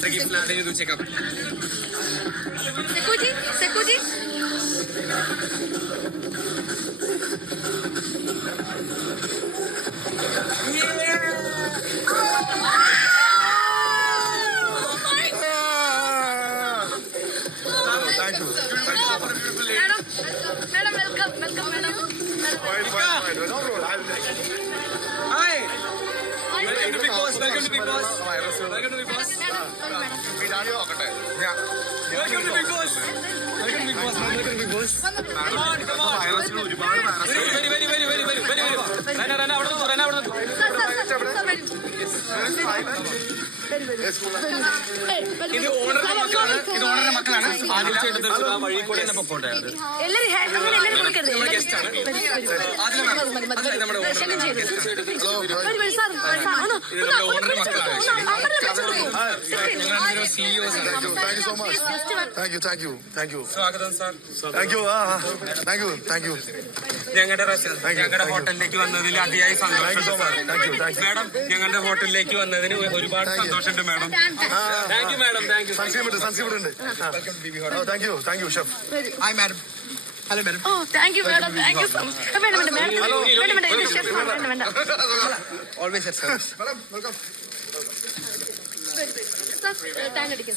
birthday gift plan ചെയ്തു വെച്ചേക്കാം. Security Thank you. Madam, welcome, madam. Hi. Welcome to Big Boss. Welcome to Big Boss. Welcome to Big Boss. Welcome to Big Boss. Welcome to Big Boss. Welcome to Big Boss. Come on. Very. Rana, അവിടെ ഇത് ഓണറിന്റെ മക്കളാണ്. ആദ്യം ചെയ്തത് ആ വഴി കൂടെ തന്നെ പൊക്കോട്ടെ. അത് നമ്മുടെ ഗസ്റ്റ് ആണ്. നമ്മുടെ ഓണറിന്റെ മക്കളാണ്. ഞങ്ങളുടെ CEOs ആണ്. Thank you. സ്വാഗതം സാർ. Thank you. ഞങ്ങളുടെ ഹോട്ടലിലേക്ക് വന്നതിൽ അതിയായ സന്തോഷം. മാഡം, ഞങ്ങളുടെ ഹോട്ടലിലേക്ക് വന്നതിന് ഒരുപാട് സന്തോഷമുണ്ട് madam. Thank you madam. Thank you. Sunseed ഉണ്ട്. Thank you, chef. Hi madam. Hello madam. Oh, thank you, madam. Thank you so much. വേണ്ട. Chef, വേണ്ട. Always at service. Welcome. Sir, thank you.